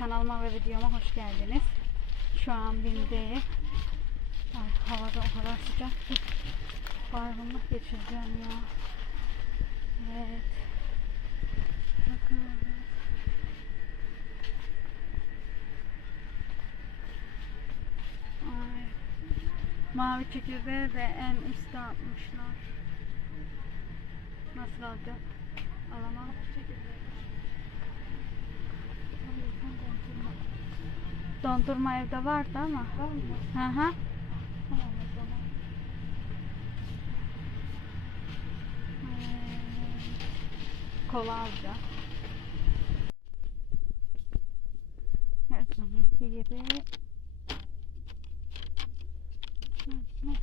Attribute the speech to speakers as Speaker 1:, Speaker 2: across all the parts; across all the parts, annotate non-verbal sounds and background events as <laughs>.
Speaker 1: Kanalıma ve videoma hoş geldiniz. Şu an BİM'deyim. Ay, havada o kadar sıcak ki baygınlık geçireceğim ya. Evet. Bakın. Ay. Mavi çekirdeği de en üstte atmışlar. Nasıl alacak? Alamam. Dondurma evde vardı ama. Hı hı. Ee, Kola alacağım. Her zamanki Neyse.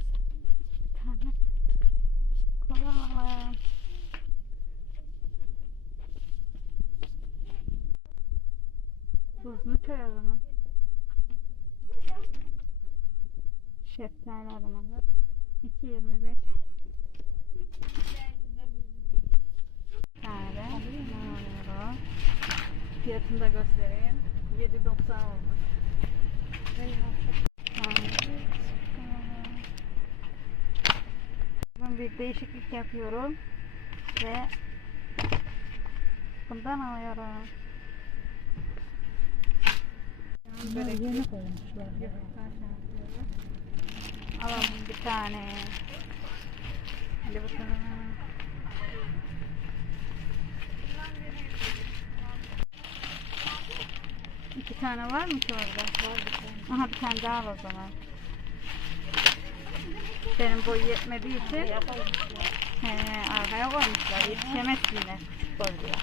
Speaker 1: Bir tane kola alayım. Buzlu çay alalım. Şeftali alamalı. 2.25 tane alıyorum. Fiyatını da göstereyim. 7.90 olmuş. Ben bir değişiklik yapıyorum ve bundan alıyorum.
Speaker 2: Yeni koymuşlar.
Speaker 1: Alalım bir tane. Hadi bakalım. İki tane var mı ki orada? Var bir tane. Aha bir tane daha al o zaman. Benim boy yetmediği için he, arkaya koymuşlar. Yetişemezsinler. Küçük boyluya.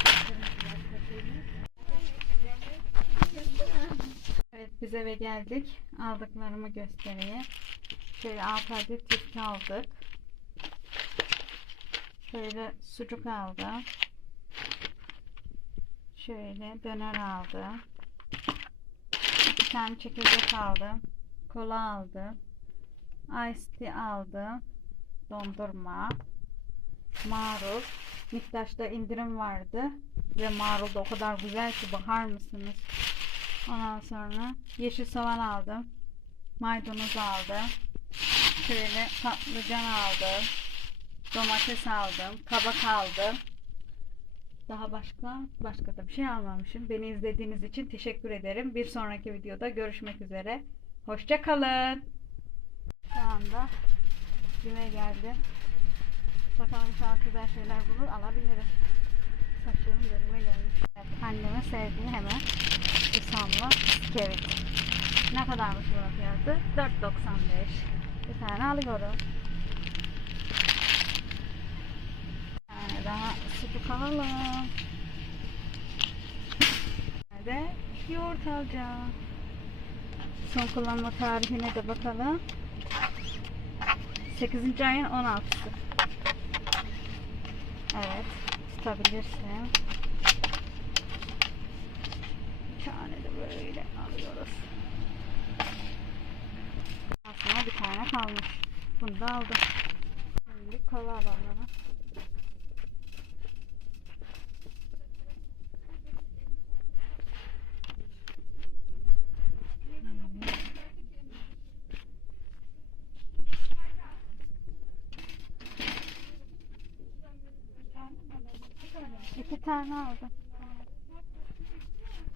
Speaker 1: Evet biz eve geldik. Aldıklarımı göstereyim. Şöyle 6 adet tüfke aldık. Şöyle sucuk aldım. Şöyle döner aldım. Bir tane çekirdek aldım. Kola aldım. Ice tea aldım. Dondurma. Marul. Miktaş'ta indirim vardı. Ve marul da o kadar güzel ki bakar mısınız? Ondan sonra yeşil soğan aldım. Maydanoz aldım. Şöyle patlıcan aldım. Domates aldım. Kabak aldım. Daha başka başka da bir şey almamışım. Beni izlediğiniz için teşekkür ederim. Bir sonraki videoda görüşmek üzere. Hoşça kalın. Şu anda güne geldim. Bakalım inşallah güzel şeyler bulur alabilirim. Saçlarım bölüme gelmiş. Evet, annemin sevdiği hemen İsamlı bisküvit. Ne kadarmış bunun fiyatı? 4.95. Bir tane alıyorum. Bir tane daha sucuk alalım. De yoğurt alacağım. Son kullanma tarihine de bakalım. 8. ayın 16'sı. Evet, tutabilirsin. Bir tane de böyle alıyoruz. Bir tane kalmış. Bunu da aldım. Şimdi kola alalım. İki tane aldım.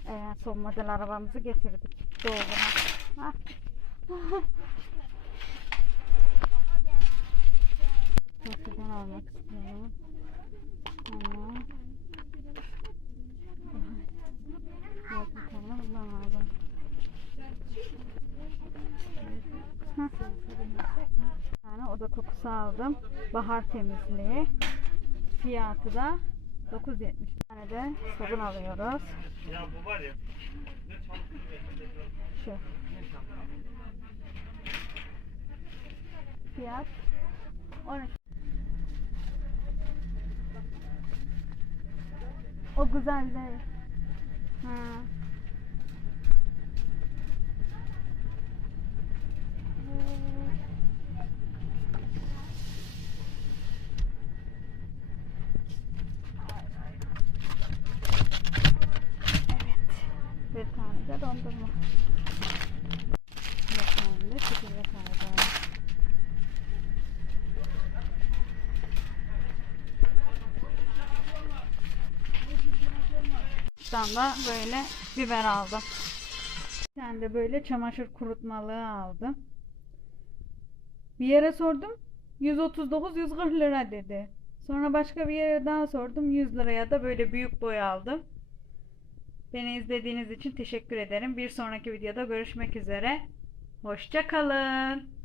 Speaker 1: Ee, son model arabamızı getirdik. Doğruna. Ha. <laughs> Köfteden almak istiyorum. Ama Yok bir tane. Bir tane oda kokusu aldım. Bahar temizliği. Fiyatı da 9.70. Bir tane de sabun alıyoruz.
Speaker 3: Ya bu var ya.
Speaker 1: Şu. Fiyat 13. O güzel değil. Ha. Evet. Ve Bir tane de dondurma. Buradan da böyle biber aldım. Bir tane de böyle çamaşır kurutmalığı aldım. Bir yere sordum. 139-140 lira dedi. Sonra başka bir yere daha sordum. 100 liraya da böyle büyük boy aldım. Beni izlediğiniz için teşekkür ederim. Bir sonraki videoda görüşmek üzere. Hoşça kalın.